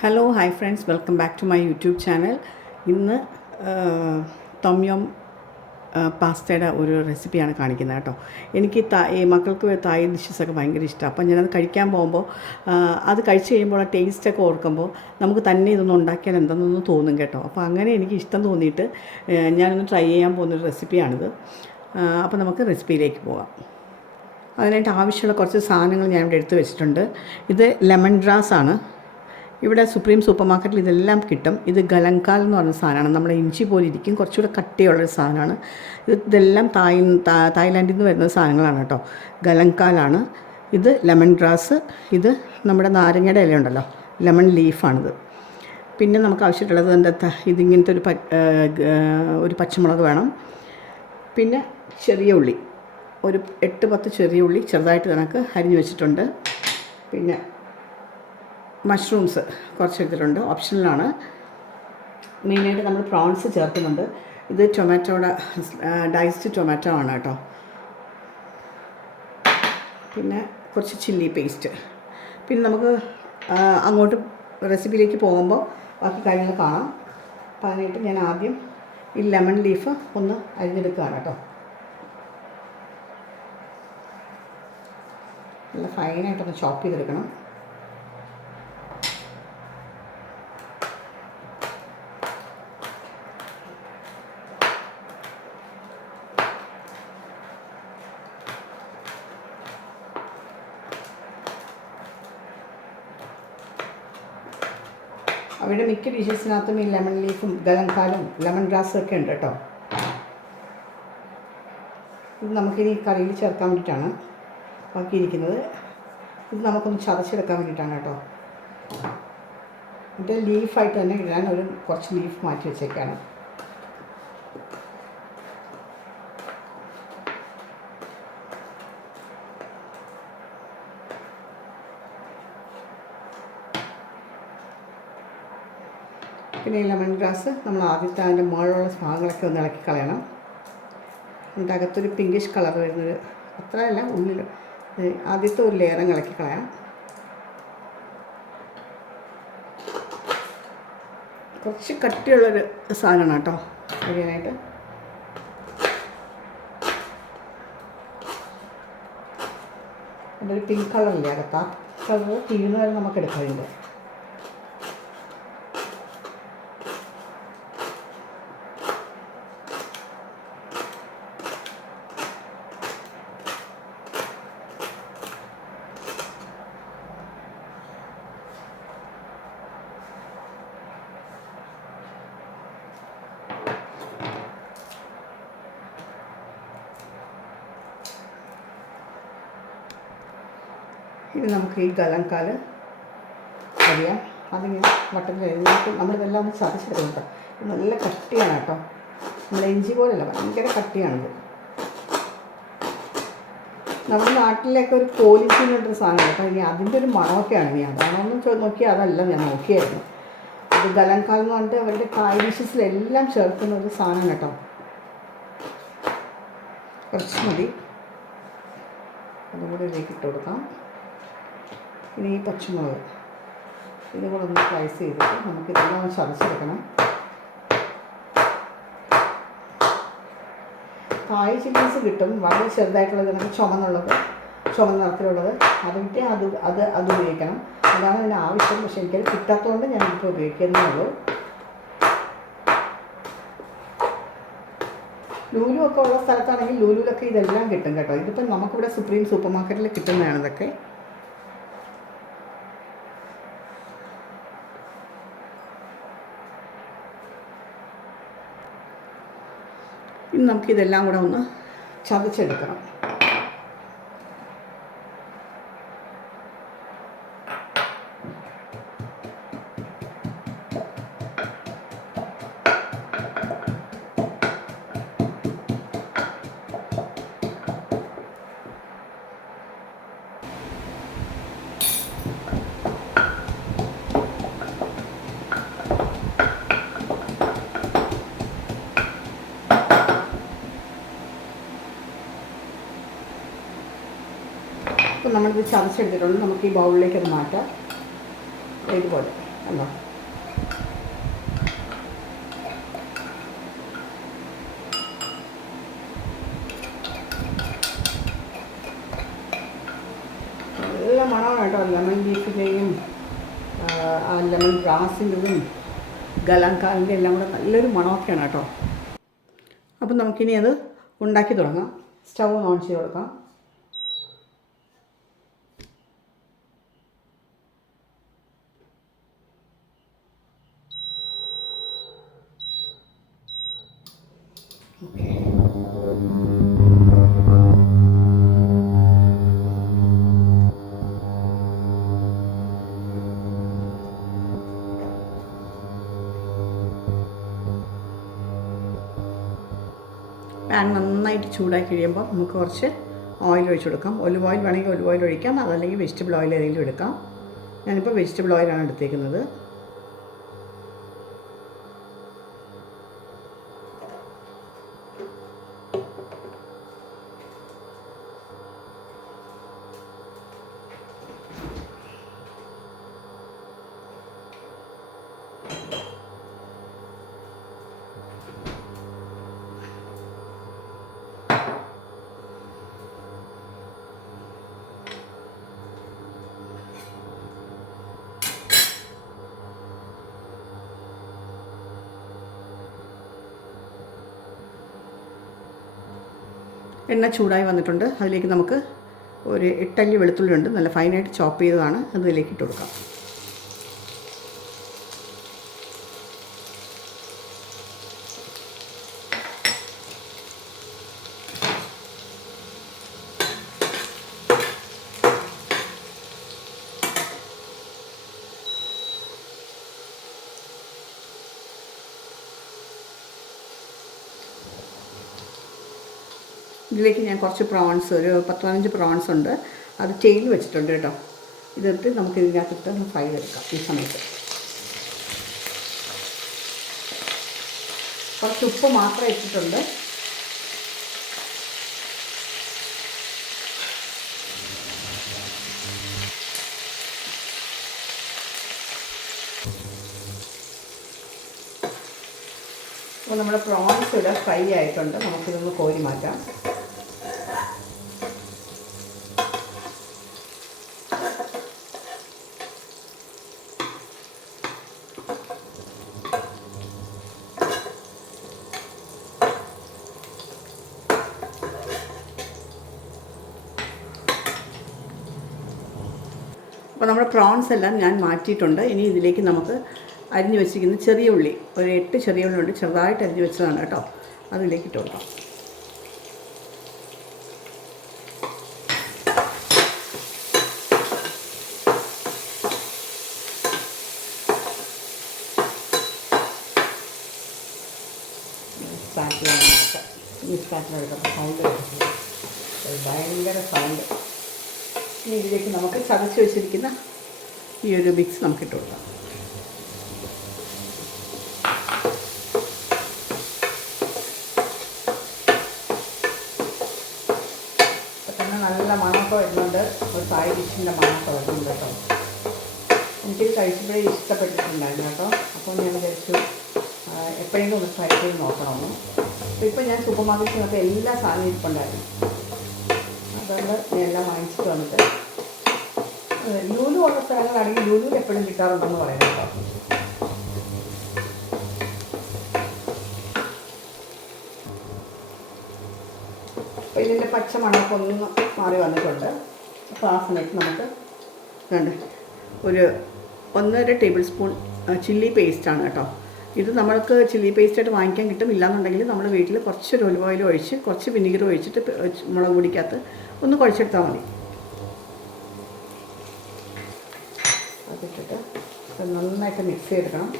Hello hi friends, welcome back to my YouTube channel. ഇന്ന് ടോം പാസ്തയുടെ ഒരു റെസിപ്പിയാണ് കാണിക്കുന്നത് കേട്ടോ. എനിക്ക് ഈ മക്കൾക്ക് തായ് ഡിഷസൊക്കെ ഭയങ്കര ഇഷ്ടമാണ്. അപ്പം ഞാനത് കഴിക്കാൻ പോകുമ്പോൾ അത് കഴിച്ച് കഴിയുമ്പോൾ ആ ടേസ്റ്റൊക്കെ ഓർക്കുമ്പോൾ നമുക്ക് തന്നെ ഇതൊന്നും ഉണ്ടാക്കിയാൽ എന്തെന്നൊന്ന് തോന്നും കേട്ടോ. അപ്പോൾ അങ്ങനെ എനിക്ക് ഇഷ്ടം തോന്നിയിട്ട് ഞാനൊന്ന് ട്രൈ ചെയ്യാൻ പോകുന്നൊരു റെസിപ്പിയാണിത്. അപ്പോൾ നമുക്ക് റെസിപ്പിയിലേക്ക് പോകാം. അതിനായിട്ട് ആവശ്യമുള്ള കുറച്ച് സാധനങ്ങൾ ഞാനിവിടെ എടുത്ത് വെച്ചിട്ടുണ്ട്. ഇത് ലെമൺ ഗ്രാസ് ആണ്. ഇവിടെ സുപ്രീം സൂപ്പർ മാർക്കറ്റിൽ ഇതെല്ലാം കിട്ടും. ഇത് ഗലങ്കാൽ എന്ന് പറഞ്ഞ സാധനമാണ്. നമ്മുടെ ഇഞ്ചി പോലെ ഇരിക്കും, കുറച്ചുകൂടെ കട്ടിയുള്ളൊരു സാധനമാണ്. ഇതെല്ലാം തായ്ലാൻഡിൽ നിന്ന് വരുന്ന സാധനങ്ങളാണ് കേട്ടോ. ഗലങ്കാലാണ്. ഇത് ലെമൺ ഗ്രാസ്. ഇത് നമ്മുടെ നാരങ്ങയുടെ ഇല ഉണ്ടല്ലോ, ലെമൺ ലീഫാണിത്. പിന്നെ നമുക്ക് ആവശ്യമുള്ളത് ഇതിങ്ങനത്തെ ഒരു പച്ചമുളക് വേണം. പിന്നെ ചെറിയ ഉള്ളി, ഒരു 8-10 ചെറിയ ഉള്ളി ചെറുതായിട്ട് കണക്ക് അരിഞ്ഞു വെച്ചിട്ടുണ്ട്. പിന്നെ മഷ്റൂംസ് കുറച്ച് എടുത്തിട്ടുണ്ട്, ഓപ്ഷനിലാണ്. മെയിനായിട്ട് നമ്മൾ പ്രോൺസ് ചേർക്കുന്നുണ്ട്. ഇത് ടൊമാറ്റോയുടെ ഡൈസ്ഡ് ടൊമാറ്റോ ആണ് കേട്ടോ. പിന്നെ കുറച്ച് ചില്ലി പേസ്റ്റ്. പിന്നെ നമുക്ക് അങ്ങോട്ട് റെസിപ്പിയിലേക്ക് പോകുമ്പോൾ ബാക്കി കാര്യങ്ങൾ കാണാം. അപ്പോൾ അതിനായിട്ട് ഞാൻ ആദ്യം ഈ ലെമൺ ലീഫ് ഒന്ന് അരിഞ്ഞെടുക്കുകയാണ് കേട്ടോ. നല്ല ഫൈനായിട്ടൊന്ന് ചോപ്പ് ചെയ്തെടുക്കണം. അവിടെ മിക്ക ഡിഷസിനകത്തും ഈ ലെമൺ ലീഫും ഗലങ്കാലും ലെമൺ ഗ്രാസും ഒക്കെ ഉണ്ട് കേട്ടോ. ഇത് നമുക്കിനി കറിയിൽ ചേർക്കാൻ വേണ്ടിയിട്ടാണ് ബാക്കിയിരിക്കുന്നത്. ഇത് നമുക്കൊന്ന് ചതച്ചെടുക്കാൻ വേണ്ടിയിട്ടാണ് കേട്ടോ. ഇത് ലീഫായിട്ട് തന്നെ ഇടാൻ കുറച്ച് ലീഫ് മാറ്റി വെച്ചേക്കാണ്. പിന്നെ ഈ ലെമൺ ഗ്രാസ് നമ്മൾ ആദ്യത്തെ അതിൻ്റെ മുകളിലുള്ള ഭാഗങ്ങളൊക്കെ ഒന്ന് ഇളക്കി കളയണം. അതിൻ്റെ അകത്തൊരു പിങ്കിഷ് കളർ വരുന്നത് അത്രയല്ല, ഉള്ളിൽ ആദ്യത്തെ ഒരു ലെയറും ഇളക്കി കളയാം. കുറച്ച് കട്ടിയുള്ളൊരു സാധനമാണ് കേട്ടോ കഴിയാനായിട്ട്. അതിൻ്റെ ഒരു പിങ്ക് കളറില്ലേ അകത്താ കളർ തീരുന്ന വരെ നമുക്ക് എടുക്കാം. ഇതിൻ്റെ ഇത് നമുക്ക് ഈ ഗലങ്കാൽ അറിയാം. അതിങ്ങനെ വട്ടത്തിൽ എഴുതിയിട്ട് നമ്മളിതെല്ലാം ഒന്ന് ചതച്ചെടുക്കണം കേട്ടോ. ഇത് നല്ല കട്ടിയാണ് കേട്ടോ. നമ്മുടെ ഇഞ്ചി പോലെയല്ല, ഭയങ്കര കട്ടിയാണിത്. നമ്മുടെ നാട്ടിലേക്ക് ഒരു പോലീസിനുള്ളൊരു സാധനം കേട്ടോ. ഇനി അതിൻ്റെ ഒരു മണമൊക്കെയാണ്. ഇനി അതാണോന്ന് നോക്കിയാൽ അതല്ല, ഞാൻ നോക്കിയായിരുന്നു. ഇത് ഗലങ്കാൽ എന്ന് പറഞ്ഞിട്ട് അവരുടെ തായ് ഡിഷസിലെല്ലാം ചേർക്കുന്ന ഒരു സാധനം കേട്ടോ. കുറച്ച് മതി, അതുകൂടി ഇതിലേക്ക് ഇട്ട് കൊടുക്കാം. ഇനി ഈ പച്ചമുളക് ഇതും കൂടെ ഒന്ന് സ്ലൈസ് ചെയ്തിട്ട് നമുക്കിതെല്ലാം ഒന്ന് ചതച്ചെടുക്കണം. തായ് ചില്ലീസ് കിട്ടും, വളരെ ചെറുതായിട്ടുള്ളത്, നമുക്ക് ചുമന്ന നിറത്തിലുള്ളത്. അത് കിട്ടിയാൽ അത് ഉപയോഗിക്കണം. അതാണ് അതിന് ആവശ്യം. പക്ഷേ എനിക്കത് കിട്ടാത്തതുകൊണ്ട് ഞാനിപ്പോൾ ഉപയോഗിക്കുന്നേ ഉള്ളൂ. ലൂലു ഒക്കെ ഉള്ള സ്ഥലത്താണെങ്കിൽ ലൂലുവിലൊക്കെ ഇതെല്ലാം കിട്ടും കേട്ടോ. ഇതിപ്പം നമുക്കിവിടെ സുപ്രീം സൂപ്പർ മാർക്കറ്റിൽ കിട്ടുന്നതാണ് ഇതൊക്കെ. ഇനി നമുക്കിതെല്ലാം കൂടെ ഒന്ന് ചതച്ചെടുക്കണം. അപ്പോൾ നമ്മളിത് ചതച്ചെടുത്തിട്ടുണ്ട്. നമുക്ക് ഈ ബൗളിലേക്ക് അത് മാറ്റാം. ഇതുപോലെ കണ്ടോ? നല്ല മണമാണ് കേട്ടോ, ലെമൺ ലീഫിൻ്റെയും ലെമൺ ഗ്രാസിൻ്റെതും ഗലാങ്കാലിൻ്റെ എല്ലാം കൂടെ നല്ലൊരു മണമൊക്കെയാണ് കേട്ടോ. അപ്പം നമുക്കിനി അത് ഉണ്ടാക്കി തുടങ്ങാം. സ്റ്റൗ ഓൺ ചെയ്ത് കൊടുക്കാം. പാൻ നന്നായിട്ട് ചൂടാക്കി കഴിയുമ്പോൾ നമുക്ക് കുറച്ച് ഓയിൽ ഒഴിച്ച് കൊടുക്കാം. ഒലിവ് ഓയിൽ വേണമെങ്കിൽ ഒലിവ് ഓയിൽ ഒഴിക്കാം, അതല്ലെങ്കിൽ വെജിറ്റബിൾ ഓയിൽ ഏതെങ്കിലും എടുക്കാം. ഞാനിപ്പോൾ വെജിറ്റബിൾ ഓയിലാണ് എടുത്തേക്കുന്നത്. എണ്ണ ചൂടായി വന്നിട്ടുണ്ട്. അതിലേക്ക് നമുക്ക് ഒരു 8 അല്ലി വെളുത്തുള്ളി ഉണ്ട്, നല്ല ഫൈനായിട്ട് ചോപ്പ് ചെയ്തതാണ്. അതിലേക്ക് ഇട്ട് കൊടുക്കാം. ഇതിലേക്ക് ഞാൻ കുറച്ച് പ്രോൺസ്, ഒരു 10-15 പ്രോൺസ് ഉണ്ട്, അത് ടെയിൽ വെച്ചിട്ടുണ്ട് കേട്ടോ. ഇതെടുത്ത് നമുക്ക് ഇതിനകത്തിട്ട് ഒന്ന് ഫ്രൈ ചെയ്തെടുക്കാം. ഈ സമയത്ത് കുറച്ച് ഉപ്പ് മാത്രമേ ഇട്ടിട്ടുണ്ട്. അപ്പോൾ നമ്മുടെ പ്രോൺസ് ഇവിടെ ഫ്രൈ ആയിട്ടുണ്ട്. നമുക്കിതൊന്ന് കോരി മാറ്റാം. അപ്പോൾ നമ്മുടെ പ്രോൺസ് എല്ലാം ഞാൻ മാറ്റിയിട്ടുണ്ട്. ഇനി ഇതിലേക്ക് നമുക്ക് അരിഞ്ഞു വെച്ചിരിക്കുന്ന ചെറിയ ഉള്ളി, ഒരു 8 ചെറിയ ഉള്ളി ഉണ്ട്, ചെറുതായിട്ട് അരിഞ്ഞു വെച്ചതാണ് കേട്ടോ. അതിലേക്ക് ഇട്ട് കൊടുക്കാം. സൗണ്ട് ഭയങ്കര സൗണ്ട്. ഇനി ഇതിലേക്ക് നമുക്ക് ചതച്ച് വെച്ചിരിക്കുന്ന ഈ ഒരു മിക്സ് നമുക്കിട്ട് കൊടുക്കാം. പെട്ടെന്ന് നല്ല മണമൊക്കെ വരുന്നുണ്ട്, ഒരു തായ് ഡിഷിൻ്റെ മണമൊക്കെ വരുന്നുണ്ട് കേട്ടോ. എനിക്കിത് കഴിച്ചപ്പോഴേ ഇഷ്ടപ്പെട്ടിട്ടുണ്ടായിരുന്നു കേട്ടോ. അപ്പോൾ ഞാൻ വിചാരിച്ചു എപ്പോഴെങ്കിലും ഒന്ന് ട്രൈ ചെയ്ത് നോക്കണമെന്ന്. അപ്പോൾ ഇപ്പോൾ ഞാൻ സൂപ്പർ മാർക്കറ്റിൽ നിന്നൊക്കെ എല്ലാ സാധനവും ഇരിപ്പുണ്ടായിരുന്നു. അതുകൊണ്ട് ഞാൻ എല്ലാം വാങ്ങിച്ചിട്ട് വന്നിട്ട് ലൂലു ഉള്ള സ്ഥലങ്ങളാണെങ്കിൽ ലൂലുവിൽ എപ്പോഴും കിട്ടാറുണ്ടെന്ന് പറയാം കേട്ടോ. അപ്പോൾ ഇതിൻ്റെ പച്ച മണമൊക്കെ ഒന്ന് മാറി വന്നിട്ടുണ്ട്. അപ്പോൾ ആ സമയത്ത് നമുക്ക് ഒരു 1.5 ടേബിൾ സ്പൂൺ ചില്ലി പേസ്റ്റാണ് കേട്ടോ. ഇത് നമ്മൾക്ക് ചില്ലി പേസ്റ്റായിട്ട് വാങ്ങിക്കാൻ കിട്ടും. ഇല്ലാന്നുണ്ടെങ്കിൽ നമ്മൾ വീട്ടിൽ കുറച്ചൊരു ഒലിവ് ഓയിൽ ഒഴിച്ച് കുറച്ച് വിനീഗർ ഒഴിച്ചിട്ട് മുളക് പൊടിക്കകത്ത് ഒന്ന് കുഴച്ചെടുത്താൽ മതി. അതിട്ടിട്ട് നന്നായിട്ട് മിക്സ് ചെയ്തെടുക്കണം.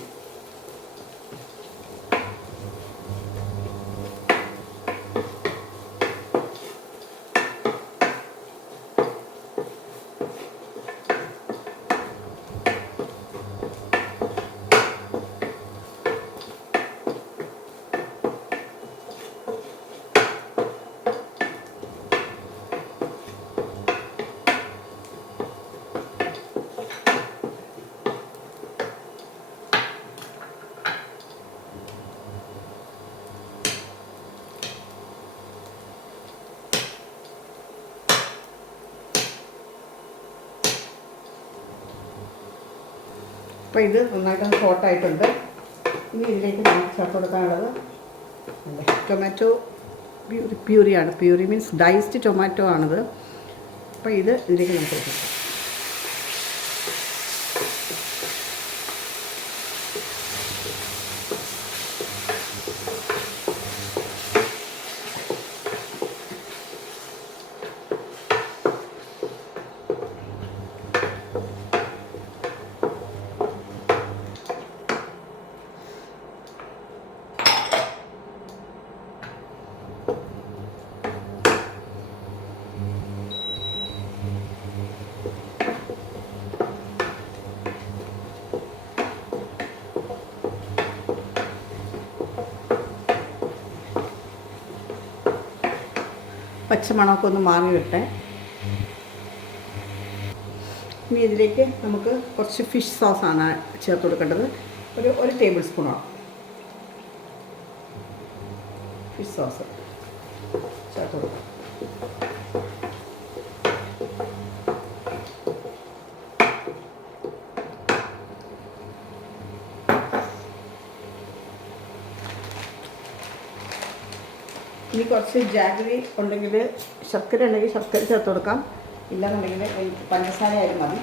അപ്പോൾ ഇത് നന്നായിട്ടൊന്ന് സോട്ടായിട്ടുണ്ട്. ഇനി ഇതിലേക്ക് നമുക്ക് ചേർത്ത് കൊടുക്കാനുള്ളത് ടൊമാറ്റോ പ്യൂരിയാണ്. പ്യൂരി മീൻസ് ഡൈസ്ഡ് ടൊമാറ്റോ ആണിത്. അപ്പോൾ ഇത് ഇതിലേക്ക് നമുക്ക് വെക്കാം. പച്ചമണമൊക്കെ ഒന്ന് മാറി വിട്ടെ. ഇനി ഇതിലേക്ക് നമുക്ക് കുറച്ച് ഫിഷ് സോസാണ് ചേർത്ത് കൊടുക്കേണ്ടത്. ഒരു ടേബിൾ സ്പൂണോ ഫിഷ് സോസ് ചേർത്ത് കൊടുക്കാം. ഇനി കുറച്ച് ജാഗറി ഉണ്ടെങ്കിൽ, ശർക്കര ഉണ്ടെങ്കിൽ ശർക്കര ചേർത്ത് കൊടുക്കാം. ഇല്ലാന്നുണ്ടെങ്കിൽ പഞ്ചസാര ആയാലും മതി.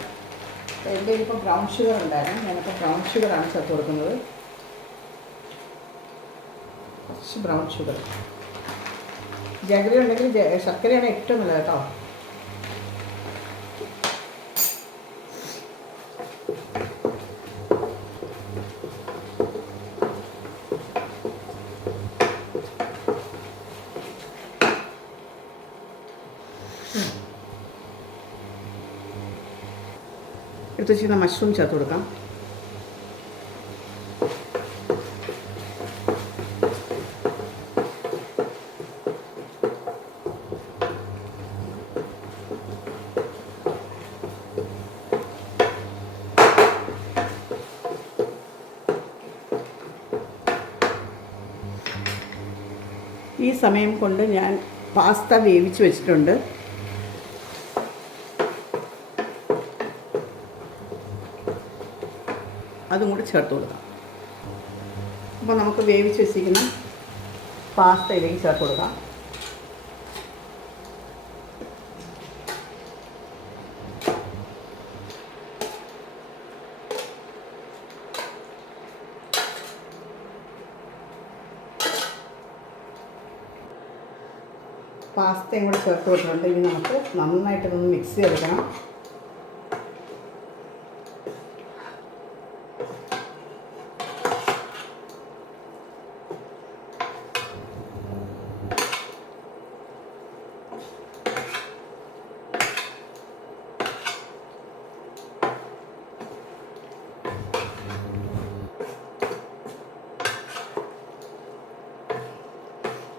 എൻ്റെ കയ്യിലിപ്പോൾ ബ്രൗൺ ഷുഗർ ഉണ്ടായിരുന്നു. ഞാനിപ്പോൾ ബ്രൗൺ ഷുഗറാണ് ചേർത്ത് കൊടുക്കുന്നത്. കുറച്ച് ബ്രൗൺ ഷുഗർ. ജാഗറി ഉണ്ടെങ്കിൽ ശർക്കരയാണ് ഏറ്റവും നല്ലത് കേട്ടോ. എടുത്ത് വെച്ചിരുന്ന മഷ്റൂം ചേർത്ത് കൊടുക്കാം. ഈ സമയം കൊണ്ട് ഞാൻ പാസ്ത വേവിച്ച് വെച്ചിട്ടുണ്ട്. അതും കൂടി ചേർത്ത് കൊടുക്കാം. അപ്പോൾ നമുക്ക് വേവിച്ച് വെച്ചിരിക്കുന്ന പാസ്ത ഇതിലേക്ക് ചേർത്ത് കൊടുക്കാം. പാസ്തയും കൂടെ ചേർത്ത് കൊടുത്തിട്ടുണ്ട്. ഇനി നമുക്ക് നന്നായിട്ടൊന്ന് മിക്സ് ചെയ്തെടുക്കണം.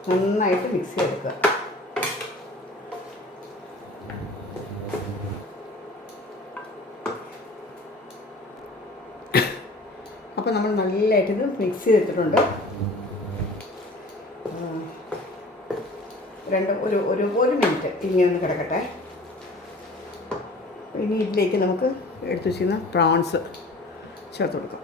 നന്നായിട്ട് മിക്സ് ചെയ്തെടുക്കുക. അപ്പോൾ നമ്മൾ നല്ലതായിട്ട് ഇത് മിക്സ് ചെയ്തിട്ടുണ്ട്. ഒരു മിനിറ്റ് ഇങ്ങനെ ഒന്ന് കിടക്കട്ടെ. ഇനി ഇതിലേക്ക് നമുക്ക് എടുത്തു വെച്ചിരുന്ന പ്രോൺസ് ചേർത്ത് കൊടുക്കാം.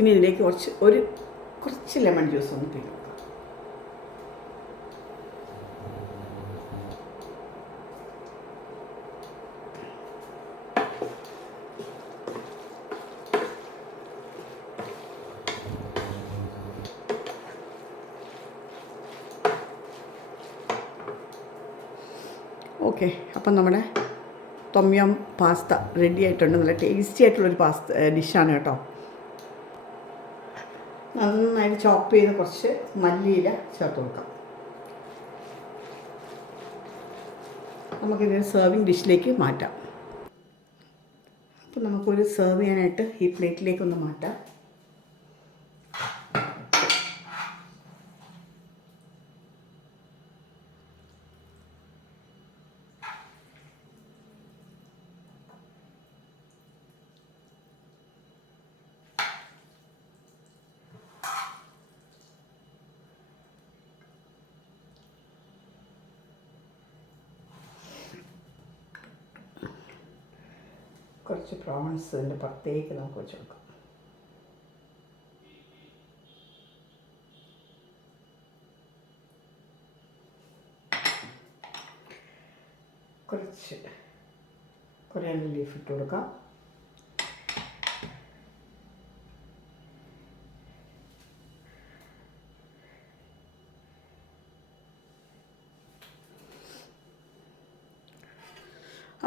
ഇനി ഇതിലേക്ക് കുറച്ച് ലെമൺ ജ്യൂസ് ഒന്ന് പിഴിഞ്ഞ് കൊടുക്കാം. ഓക്കെ, അപ്പം നമ്മുടെ ടൊം പാസ്ത റെഡി ആയിട്ടുണ്ട്. നല്ല ടേസ്റ്റി ആയിട്ടുള്ളൊരു ഡിഷാണ് കേട്ടോ. നന്നായിട്ട് ചോപ്പ് ചെയ്ത് കുറച്ച് മല്ലിയില ചേർത്ത് കൊടുക്കാം. നമുക്കിതിന് സെർവിങ് ഡിഷിലേക്ക് മാറ്റാം. അപ്പോൾ നമുക്കൊരു സെർവ് ചെയ്യാനായിട്ട് ഈ പ്ലേറ്റിലേക്കൊന്ന് മാറ്റാം. കുറച്ച് പ്രോൺസ് ഇതിൻ്റെ പുറത്തേക്ക് നമുക്ക് വെച്ച് കൊടുക്കാം. കുറച്ച് കൊറിയാൻഡർ ലീഫ് ഇട്ട് കൊടുക്കാം.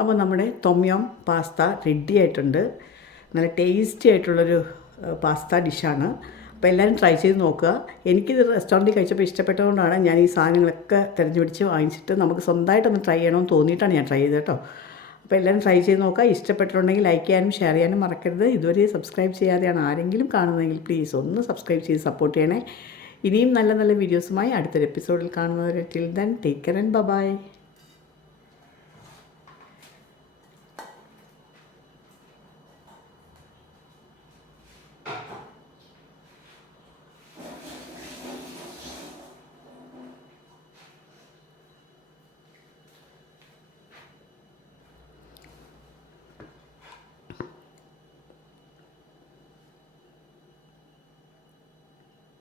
അപ്പോൾ നമ്മുടെ ടോം പാസ്ത റെഡി ആയിട്ടുണ്ട്. നല്ല ടേസ്റ്റി ആയിട്ടുള്ളൊരു പാസ്ത ഡിഷാണ്. അപ്പോൾ എല്ലാവരും ട്രൈ ചെയ്ത് നോക്കുക. എനിക്കിത് റെസ്റ്റോറൻറ്റിൽ കഴിച്ചപ്പോൾ ഇഷ്ടപ്പെട്ടതുകൊണ്ടാണ് ഞാൻ ഈ സാധനങ്ങളൊക്കെ തിരഞ്ഞുപിടിച്ച് വാങ്ങിച്ചിട്ട് നമുക്ക് സ്വന്തമായിട്ടൊന്ന് ട്രൈ ചെയ്യണമെന്ന് തോന്നിയിട്ടാണ് ഞാൻ ട്രൈ ചെയ്തത് കേട്ടോ. അപ്പോൾ എല്ലാവരും ട്രൈ ചെയ്ത് നോക്കുക. ഇഷ്ടപ്പെട്ടിട്ടുണ്ടെങ്കിൽ ലൈക്ക് ചെയ്യാനും ഷെയർ ചെയ്യാനും മറക്കരുത്. ഇതുവരെ സബ്സ്ക്രൈബ് ചെയ്യാതെയാണ് ആരെങ്കിലും കാണുന്നതെങ്കിൽ പ്ലീസ് ഒന്ന് സബ്സ്ക്രൈബ് ചെയ്ത് സപ്പോർട്ട് ചെയ്യണേ. ഇനിയും നല്ല നല്ല വീഡിയോസുമായി അടുത്തൊരു എപ്പിസോഡിൽ കാണുന്നവരെ till then take care and by.